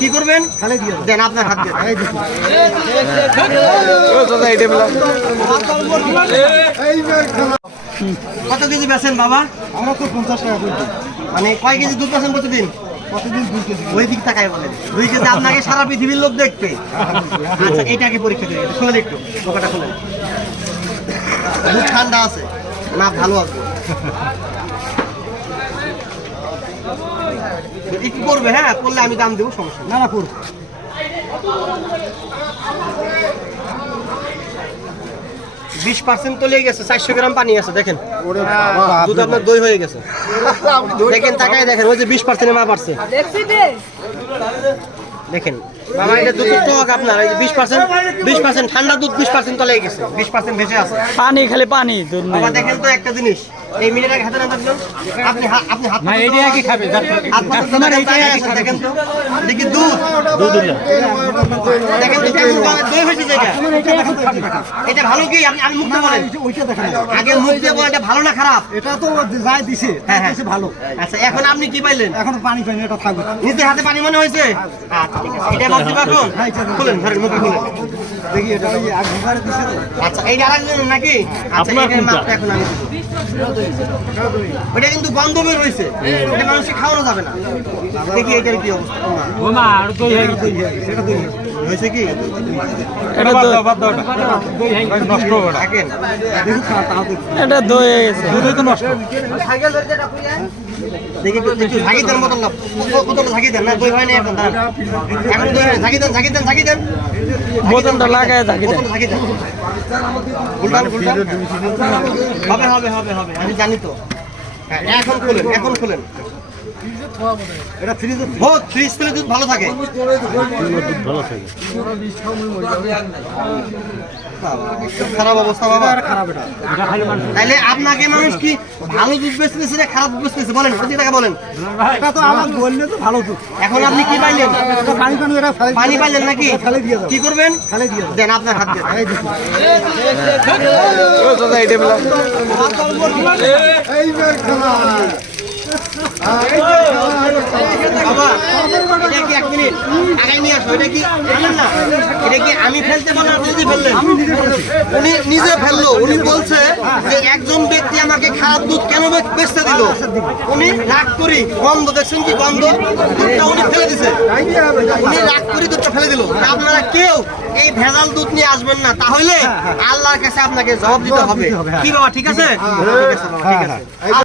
কি করবেন? দেন আপনার হাত দিয়ে। কত কেজি বেছেন বাবা? আমরা তো পঞ্চাশ টাকা মানে কয় কেজি দুধ বেছেন প্রতিদিন? ওই দিক তাকায় বলেন। দুই কেজি আপনাকে সারা পৃথিবীর লোক দেখবে। আচ্ছা এটাকে পরীক্ষা করে। খুলেন একটু বোকাটা খুলেন দুধ ঠান্ডা আছে। না ভালো আছে। একটু করবে হ্যাঁ? করলে আমি দাম দেবো সমস্যা না না পুর বিশ পার্সেন্ট তো লেগে গেছে চারশো গ্রাম পানি আছে দেখেন। দুধ আপনার দই হয়ে গেছে। দেখেন তাকায় দেখেন ওই যে বিশ পার্সেন্ট মা পারছে দেখেন বাবা এটা দুধ টক আপনার এই বিশ পার্সেন্ট বিশ পার্সেন্ট ঠান্ডা দুধ বিশ পার্সেন্ট তলে গেছে। বিশ পার্সেন্ট ভেসে আছে পানি খালি পানি দুধ দেখেন তো একটা জিনিস। এই হাতে আপনি আপনি হাত না খাবে আপনার তো। দেখেন তো। দেখি দুধ। দেখেন তো কেমন দই হয়েছে যেটা এটা। ভালো কি? আপনি আমি মুক্ত বলেন। ওইটা দেখেন। আগে মুখ দিয়ে বলেন এটা ভালো না খারাপ? এটা তো যাই দিছে হ্যাঁ, হ্যাঁ। ভালো। আচ্ছা এখন আপনি কি পাইলেন? এখন পানি পানি এটা থাকবে। নিজের হাতে পানি মনে হয়েছে? আচ্ছা ঠিক আছে। এটা বলতে পারব খুলেন ধরেন মুখে খুলেন। দেখি এটা দিছে আচ্ছা এইটা আরেকজন নাকি? আচ্ছা মাপটা এখন আমি ওটা কিন্তু বান্ধবের রয়েছে এটা মানুষকে খাওয়ানো যাবে না। দেখি এটার কি অবস্থা। হয়েছে কি? এটা দই। নষ্ট এটা। হয়ে গেছে। এটা খুলে দেখি একটু একটু ঝাঁকি দেন মতন না বোতলটা ঝাঁকি দেন না দই হয়নি এখন। এখন দই ঝাঁকি দেন ঝাঁকি দেন ঝাঁকি দেন বোতলটা লাগায় ঝাঁকি দেন ঝাঁকি দেন উল্টান উল্টান। হবে হবে হবে হবে আমি জানি তো। হ্যাঁ, এখন খুলেন এখন খুলেন। এটা ফ্রিজে ও ফ্রিজ ফেলে দুধ ভালো থাকে খারাপ অবস্থা বাবা খারাপ এটা তাইলে আপনাকে মানুষ কি ভালো দুধ বেচতেছে না খারাপ দুধ বেচতেছে বলেন প্রতি টাকা বলেন এটা তো আমার বললে তো ভালো এখন আপনি কি পাইলেন পানি পানি এটা পানি পাইলেন নাকি ফেলে দিয়ে কি করবেন ফেলে দিয়ে দেন আপনার হাত দিয়ে এই দেখুন এইবার খেলা কি কি কি আমি ফেলতে নিজে ফেললেন উনি নিজে ফেলল। উনি বলছে যে একজন ব্যক্তি আমাকে খারাপ দুধ কেন বেচতে দিল? উনি রাগ করি গন্ধ দেখছেন কি গন্ধ? দুধটা উনি ফেলে দিছে। উনি রাগ করি দুধটা ফেলে দিল। আপনারা কেউ এই ভেজাল দুধ নিয়ে আসবেন না। তাহলে আল্লাহর কাছে আপনাকে জবাব দিতে হবে। কি বাবা ঠিক আছে? বাবা, ঠিক আছে।